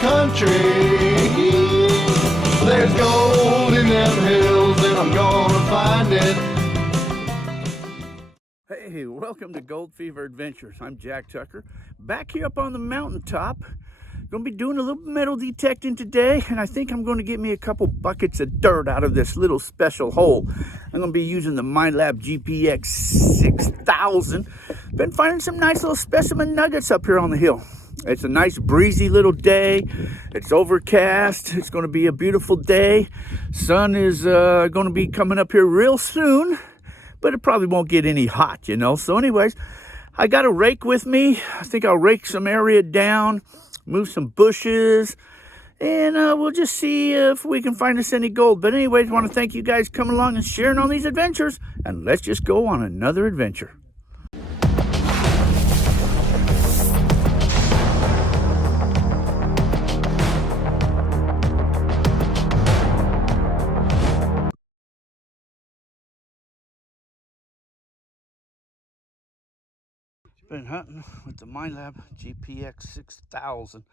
country. There's gold in them hills and I'm gonna find it. Hey, welcome to Gold Fever Adventures. I'm Jack Tucker, back here up on the mountaintop. Going to be doing a little metal detecting today, and I think I'm going to get me a couple buckets of dirt out of this little special hole. I'm going to be using the MyLab GPX 6000. Been finding some nice little specimen nuggets up here on the hill. It's a nice breezy little day. It's overcast. It's going to be a beautiful day. Sun is going to be coming up here real soon, but it probably won't get any hot, you know. So anyways, I got a rake with me. I think I'll rake some area down, move some bushes, and we'll just see if we can find us any gold. But anyways, I want to thank you guys coming along and sharing all these adventures, and let's just go on another adventure. Been hunting with the MyLab GPX 6000.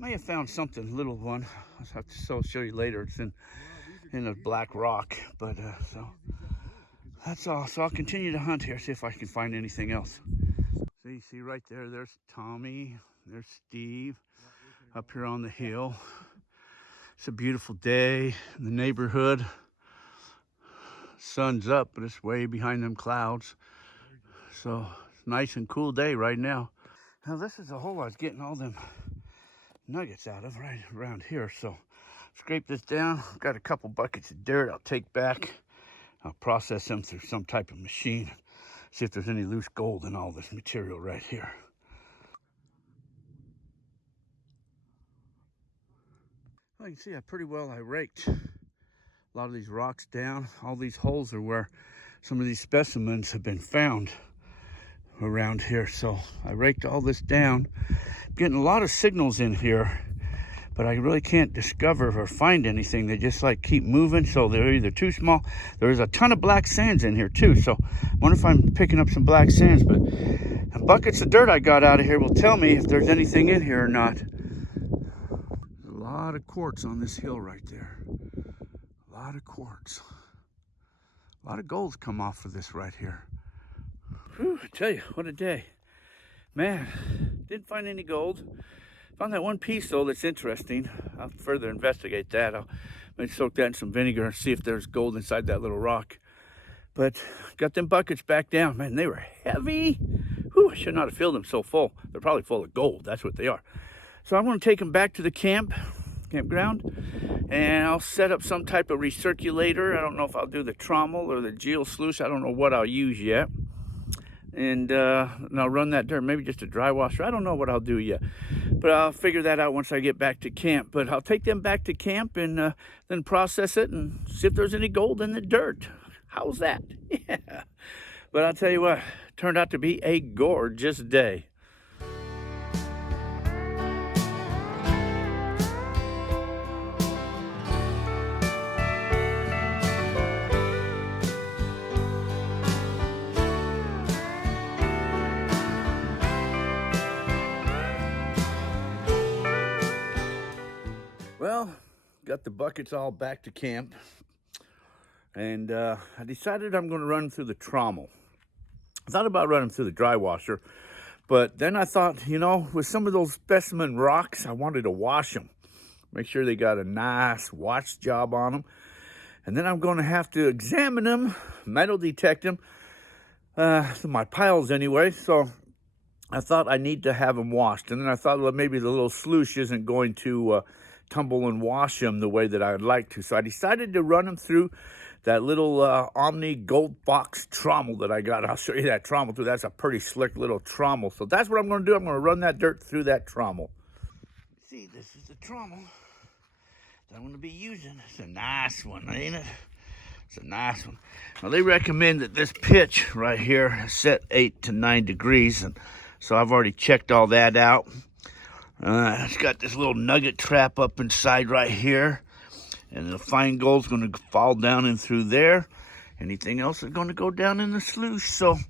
May have found something, little one. I'll have to show you later. It's in a black rock, but so that's all. So I'll continue to hunt here, see if I can find anything else. See right there. There's Tommy. There's Steve up here on the hill. It's a beautiful day in the neighborhood. Sun's up, but it's way behind them clouds. So nice and cool day right now. Now this is the hole I was getting all them nuggets out of right around here. So scrape this down. I've got a couple buckets of dirt I'll take back. I'll process them through some type of machine. See if there's any loose gold in all this material right here. Well, you can see I raked a lot of these rocks down. All these holes are where some of these specimens have been found around here. So I raked all this down. I'm getting a lot of signals in here, but I really can't discover or find anything. They just like keep moving, so they're either too small. There's a ton of black sands in here too, so I wonder if I'm picking up some black sands. But the buckets of dirt I got out of here will tell me if there's anything in here or not. There's a lot of quartz on this hill right there. A lot of quartz. A lot of gold's come off of this right here. Whew, I tell you, what a day. Man, didn't find any gold. Found that one piece though that's interesting. I'll further investigate that. I'll maybe soak that in some vinegar and see if there's gold inside that little rock. But got them buckets back down. Man, they were heavy. Whew, I should not have filled them so full. They're probably full of gold. That's what they are. So I'm going to take them back to the campground, and I'll set up some type of recirculator. I don't know if I'll do the trommel or the geosluice. I don't know what I'll use yet. And I'll run that dirt, maybe just a dry washer. I don't know what I'll do yet, but I'll figure that out once I get back to camp. But I'll take them back to camp and then process it and see if there's any gold in the dirt. How's that? Yeah. But I'll tell you what, turned out to be a gorgeous day. Well, got the buckets all back to camp, and I decided I'm going to run them through the trommel. I thought about running them through the dry washer, but then I thought, you know, with some of those specimen rocks, I wanted to wash them, make sure they got a nice wash job on them, and then I'm going to have to examine them, metal detect them, my piles anyway. So I thought I need to have them washed, and then I thought, well, maybe the little sluice isn't going to tumble and wash them the way that I'd like to. So I decided to run them through that little Omni Gold Fox Trommel that I got. I'll show you that trommel too. That's a pretty slick little trommel. So that's what I'm going to do. I'm going to run that dirt through that trommel. See, this is the trommel that I'm going to be using. It's a nice one, ain't it? It's a nice one. Now they recommend that this pitch right here is set 8 to 9 degrees, and so I've already checked all that out. It's got this little nugget trap up inside right here, and the fine gold's going to fall down in through there. Anything else is going to go down in the sluice. So I'm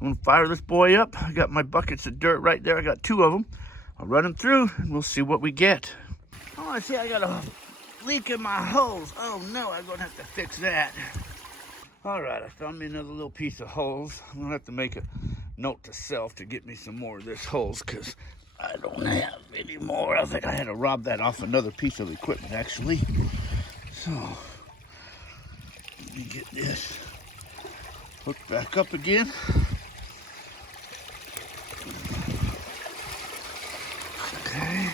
going to fire this boy up. I got my buckets of dirt right there. I got 2 of them. I'll run them through, and we'll see what we get. Oh, I see I got a leak in my hose. Oh no, I'm gonna have to fix that. All right, I found me another little piece of hose. I'm gonna have to make a note to self to get me some more of this hose because I don't have any more. I think I had to rob that off another piece of equipment actually. So let me get this hooked back up again. Okay.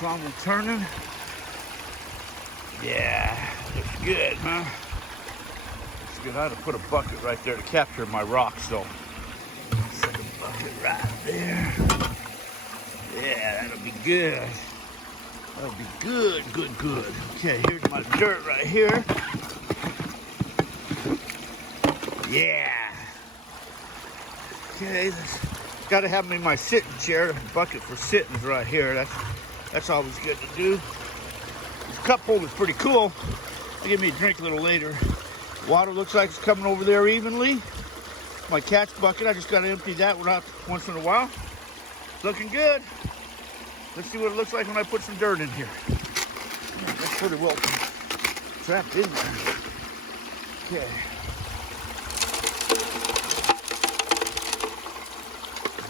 Trommel turning. Yeah, looks good, huh? It's good. I had to put a bucket right there to capture my rocks, so stick a bucket right there. Yeah, that'll be good. That'll be good, good, good. Okay, here's my dirt right here. Yeah. Okay, got to have me my sitting chair, bucket for sittings right here. That's always good to do. This cup holder's pretty cool. I'll give me a drink a little later. Water looks like it's coming over there evenly. My catch bucket, I just got to empty that one out once in a while. Looking good. Let's see what it looks like when I put some dirt in here. That's pretty well trapped in there. Okay.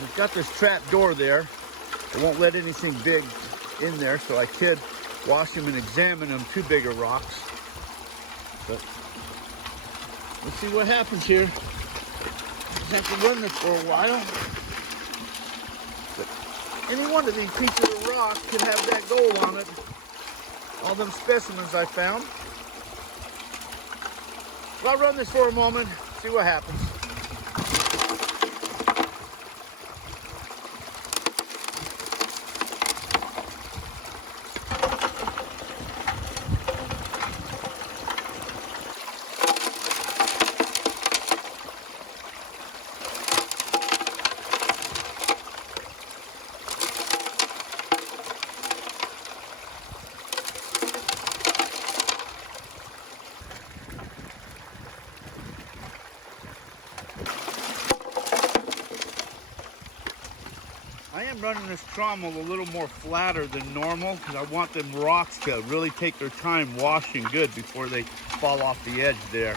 It's got this trap door there. It won't let anything big in there, so I could wash them and examine them, too big of rocks. But let's see what happens here. Just have to run this for a while. But any one of these pieces of rock could have that gold on it. All them specimens I found. Well, I'll run this for a moment, see what happens. I am running this trommel a little more flatter than normal because I want them rocks to really take their time washing good before they fall off the edge there.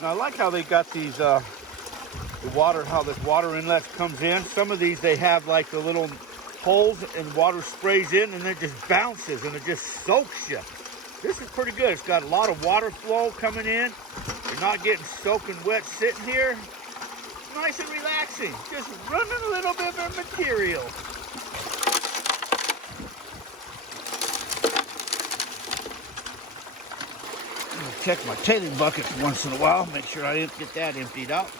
Now I like how they got these, the water, how this water inlet comes in. Some of these they have like the little holes and water sprays in and it just bounces and it just soaks you. This is pretty good. It's got a lot of water flow coming in. You're not getting soaking wet sitting here. Nice and relaxing. Just running a little bit of material. Check my tailing buckets once in a while, make sure I get that emptied out.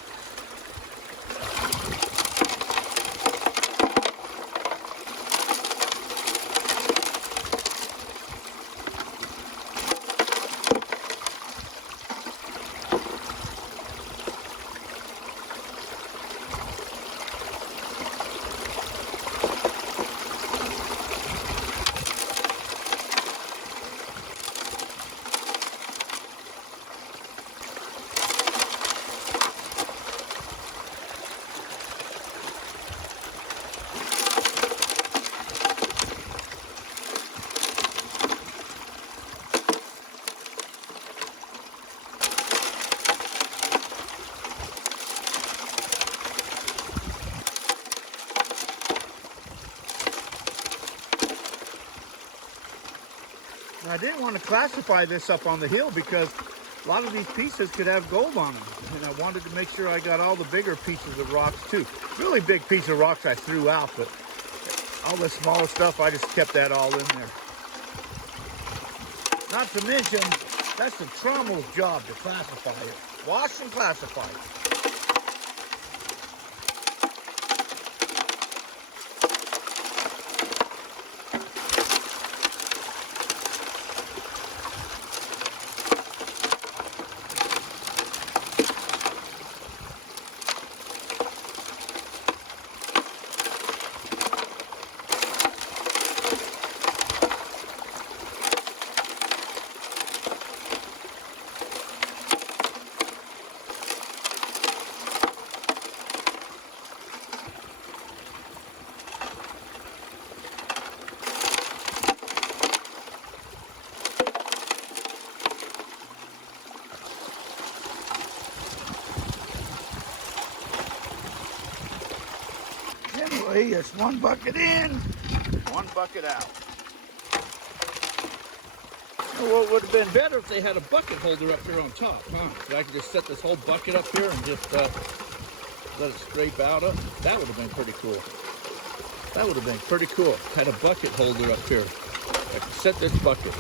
I didn't want to classify this up on the hill because a lot of these pieces could have gold on them. And I wanted to make sure I got all the bigger pieces of rocks too. Really big piece of rocks I threw out, but all the smaller stuff, I just kept that all in there. Not to mention, that's the trommel's job to classify it. Wash and classify it. Anyway, it's one bucket in, one bucket out. Well, it would have been better if they had a bucket holder up here on top, huh? So I could just set this whole bucket up here and just let it scrape out of. That would have been pretty cool. That would have been pretty cool. Had a bucket holder up here. I could set this bucket.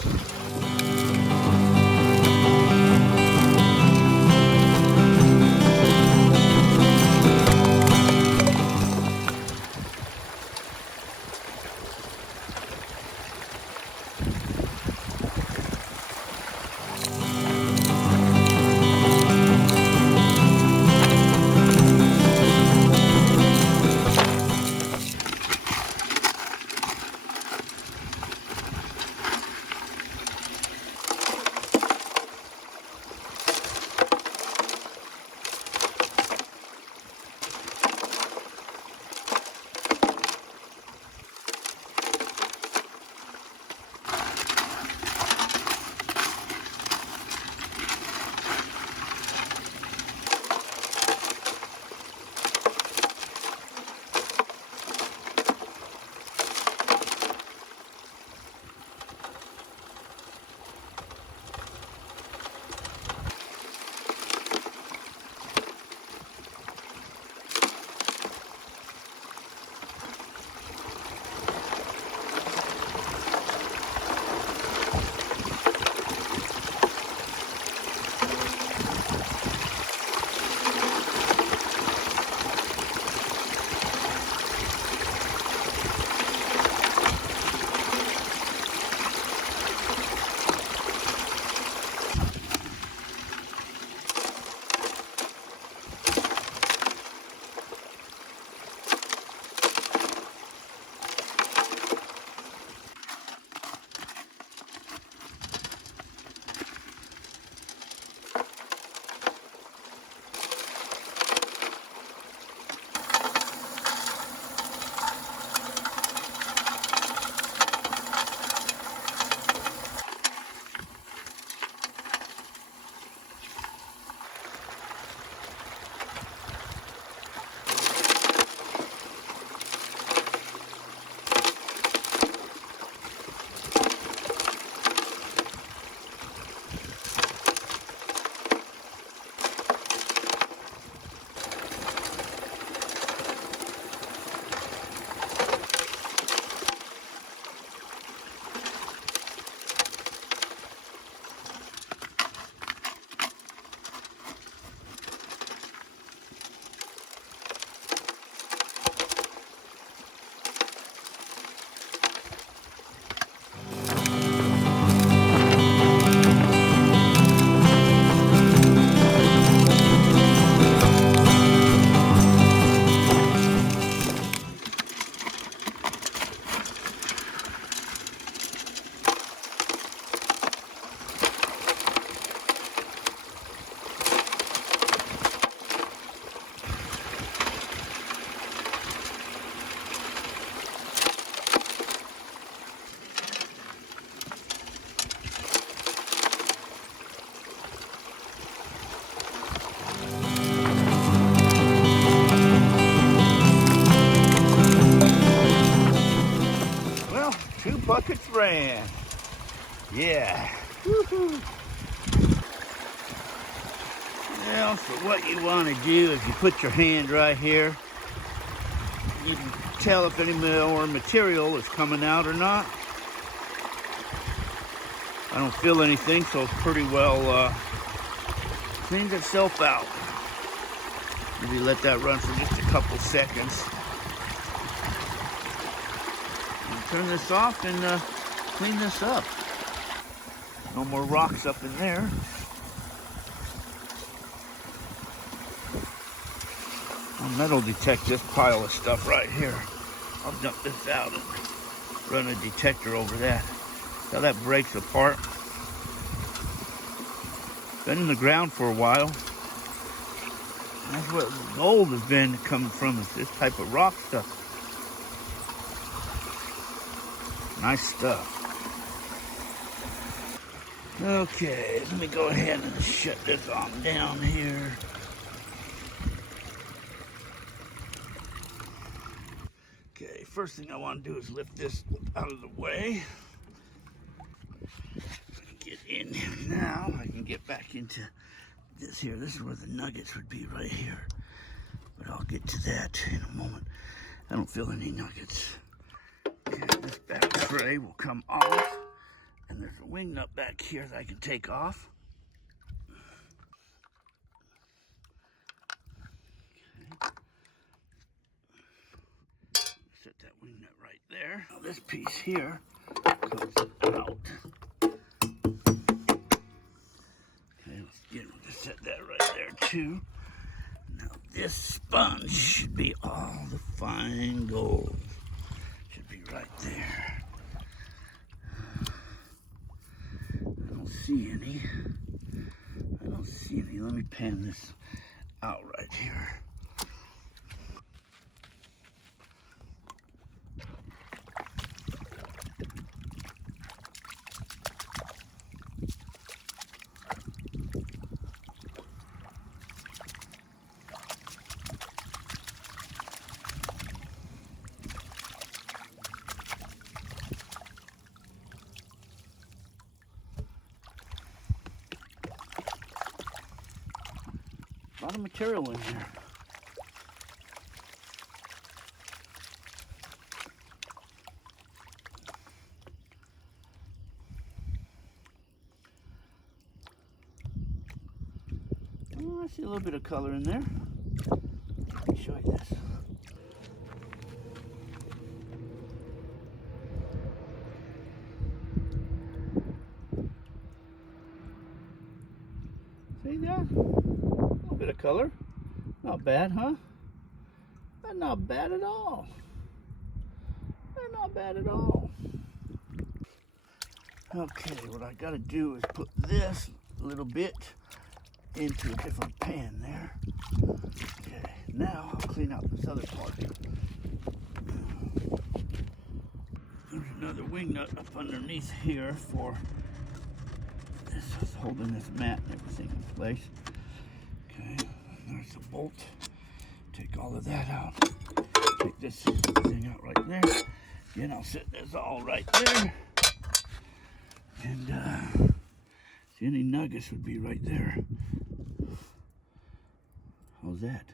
Buckets ran. Yeah. Woo-hoo. Well, so what you want to do is you put your hand right here. You can tell if any more material is coming out or not. I don't feel anything, so it's pretty well cleaned itself out. Maybe let that run for just a couple seconds. And turn this off and clean this up. No more rocks up in there. I'll metal detect this pile of stuff right here. I'll dump this out and run a detector over that. So that breaks apart. Been in the ground for a while. That's what gold has been coming from, is this type of rock stuff. Nice stuff. Okay, let me go ahead and shut this on down here. Okay, first thing I want to do is lift this out of the way. Get in now. I can get back into this here. This is where the nuggets would be, right here. But I'll get to that in a moment. I don't feel any nuggets. Okay, this back tray will come off. And there's a wing nut back here that I can take off. Okay. Set that wing nut right there. Now this piece here comes out. We'll just set that right there too. Now this sponge should be all the fine gold. Should be right there. I don't see any. I don't see any. Let me pan this out right here. A lot of material in here. Oh, I see a little bit of color in there. Let me show you this. See that? A little bit of color. Not bad, huh? That's not bad at all. That's not bad at all. Okay, what I gotta do is put this a little bit into a different pan there. Okay, now I'll clean out this other part. There's another wing nut up underneath here for this, is holding this mat and everything in place. Okay, there's the bolt. Take all of that out. Take this thing out right there. Then I'll set this all right there. And see, any nuggets would be right there. How's that?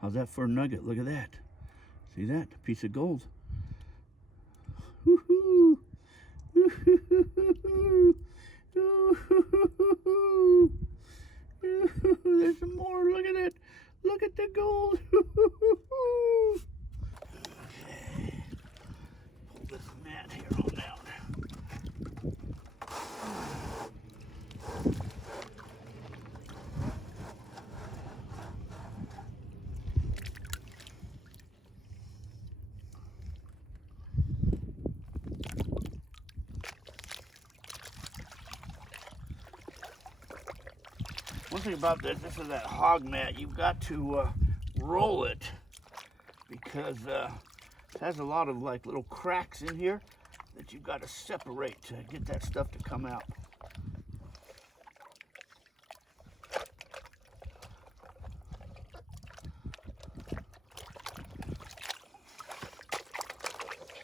How's that for a nugget? Look at that. See that? A piece of gold. Woo-hoo. Woo-hoo. Woo-hoo. There's some more. Look at it. Look at the gold. Okay. Pull this mat here on out. One thing about this is that hog mat, you've got to roll it because it has a lot of like little cracks in here that you've got to separate to get that stuff to come out.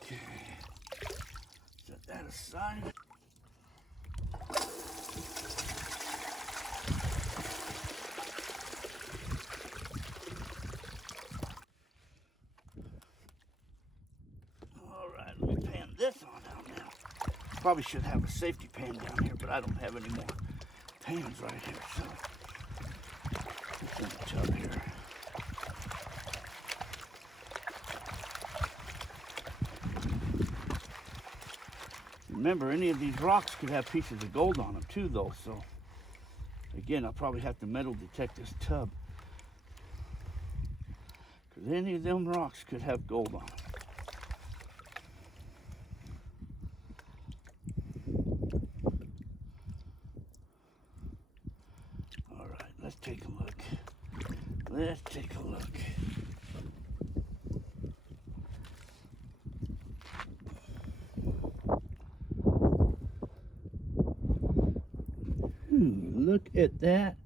Okay, set that aside. Probably should have a safety pan down here, but I don't have any more pans right here, so it's in the tub here. Remember, any of these rocks could have pieces of gold on them too, though, so again, I'll probably have to metal detect this tub, because any of them rocks could have gold on them. All right, let's take a look. Let's take a look. Look at that.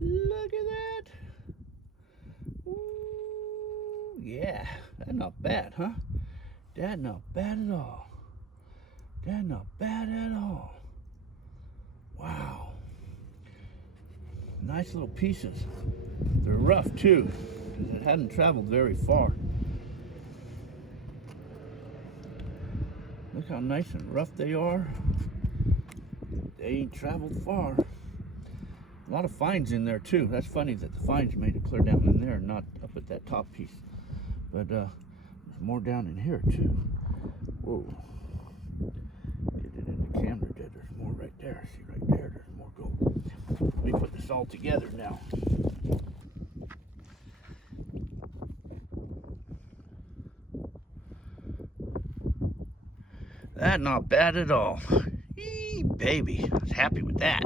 Look at that. Ooh, yeah, that's not bad, huh? That's not bad at all. That's not bad at all. Wow. Nice little pieces. They're rough too, because it hadn't traveled very far. Look how nice and rough they are. They ain't traveled far. A lot of fines in there too. That's funny that the fines made it clear down in there, not up at that top piece. But there's more down in here too. Whoa. Get it in the camera there. There's more right there. See right there, there's more gold. Let me put this all together now. That's not bad at all. Eee, baby, I was happy with that.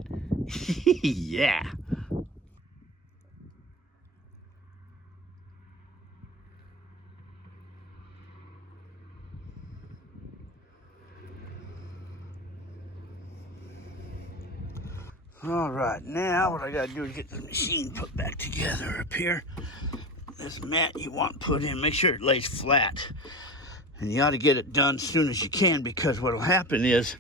Yeah. All right, now what I gotta do is get the machine put back together up here. This mat you want put in, make sure it lays flat. And you ought to get it done as soon as you can, because what'll happen is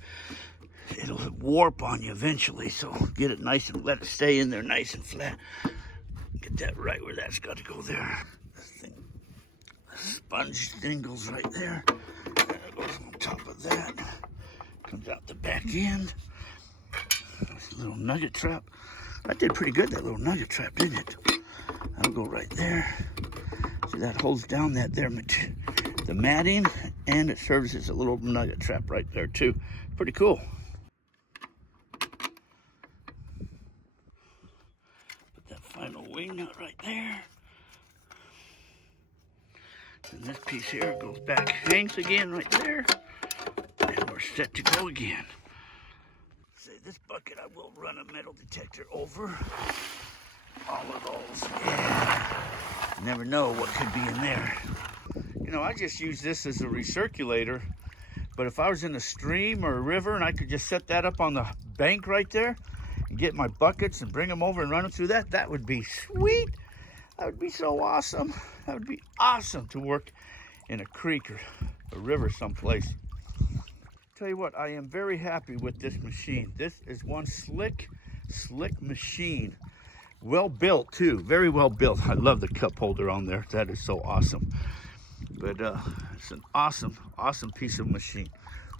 it'll warp on you eventually. So get it nice and let it stay in there nice and flat. Get that right where that's got to go there. This thing, the sponge thing goes right there. And it goes on top of that. Comes out the back end. This little nugget trap. That did pretty good, that little nugget trap, didn't it? That'll go right there. See, that holds down that there the matting, and it serves as a little nugget trap right there too. Pretty cool. Put that final wing nut right there. And this piece here goes back, hangs again right there, and we're set to go again. Say, this bucket I will run a metal detector over all of those. Yeah. You never know what could be in there. You know, I just use this as a recirculator, but if I was in a stream or a river and I could just set that up on the bank right there and get my buckets and bring them over and run them through that, that would be sweet. That would be so awesome. That would be awesome to work in a creek or a river someplace. Tell you what, I am very happy with this machine. This is one slick machine. Well built too, very well built. I love the cup holder on there. That is so awesome. But it's an awesome piece of machine.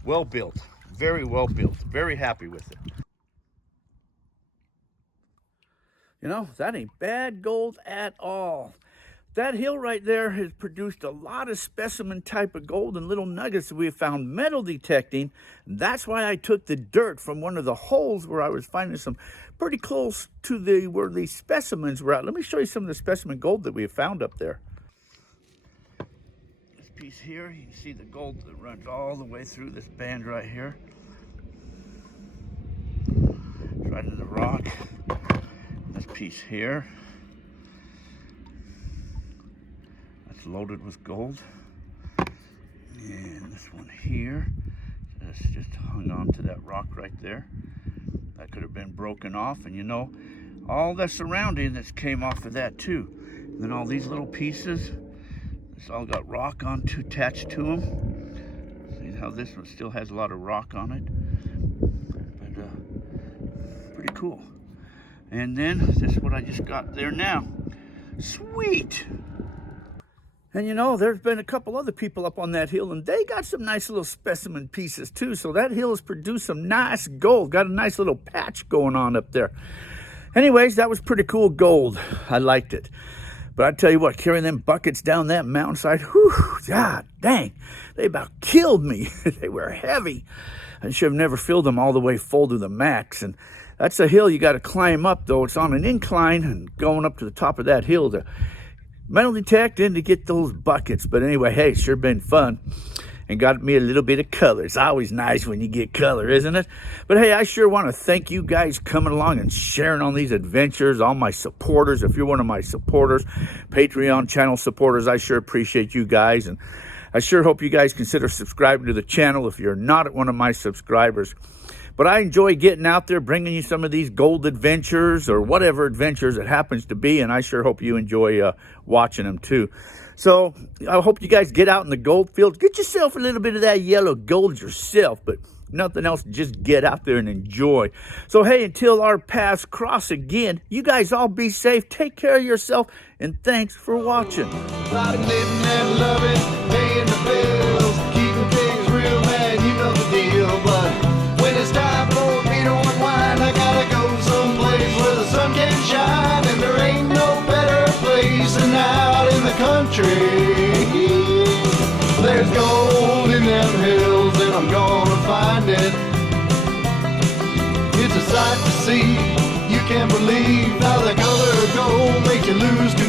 Well built, very well built. Very happy with it. You know, that ain't bad gold at all. That hill right there has produced a lot of specimen type of gold and little nuggets that we have found metal detecting. That's why I took the dirt from one of the holes where I was finding some pretty close to where the specimens were at. Let me show you some of the specimen gold that we have found up there. This piece here, you can see the gold that runs all the way through this band right here. It's right in the rock. This piece here, that's loaded with gold. And this one here, that's just hung on to that rock right there. That could have been broken off, and you know, all the surrounding that came off of that too. And then all these little pieces, it's all got rock attached to them. See how this one still has a lot of rock on it. But pretty cool. And then this is what I just got there now. Sweet. And you know, there's been a couple other people up on that hill, and they got some nice little specimen pieces too. So that hill has produced some nice gold. Got a nice little patch going on up there. Anyways, that was pretty cool gold. I liked it. But I tell you what, carrying them buckets down that mountainside, whew, God dang, they about killed me. They were heavy. I should have never filled them all the way full to the max. And that's a hill you got to climb up, though. It's on an incline, and going up to the top of that hill to metal detect and to get those buckets. But anyway, hey, it's sure been fun and got me a little bit of color. It's always nice when you get color, isn't it? But hey, I sure want to thank you guys coming along and sharing on these adventures, all my supporters. If you're one of my supporters, Patreon channel supporters, I sure appreciate you guys. And I sure hope you guys consider subscribing to the channel if you're not one of my subscribers. But I enjoy getting out there, bringing you some of these gold adventures or whatever adventures it happens to be. And I sure hope you enjoy watching them too. So I hope you guys get out in the gold fields. Get yourself a little bit of that yellow gold yourself. But nothing else, just get out there and enjoy. So hey, until our paths cross again, you guys all be safe. Take care of yourself. And thanks for watching. Living and loving, paying the bills, keeping things real, man, you know the deal. But when it's time for me to unwind, I gotta go someplace where the sun can shine. And there ain't no better place than out in the country. There's gold in them hills, and I'm gonna find it. It's a sight to see, you can't believe how the color of gold makes you lose control.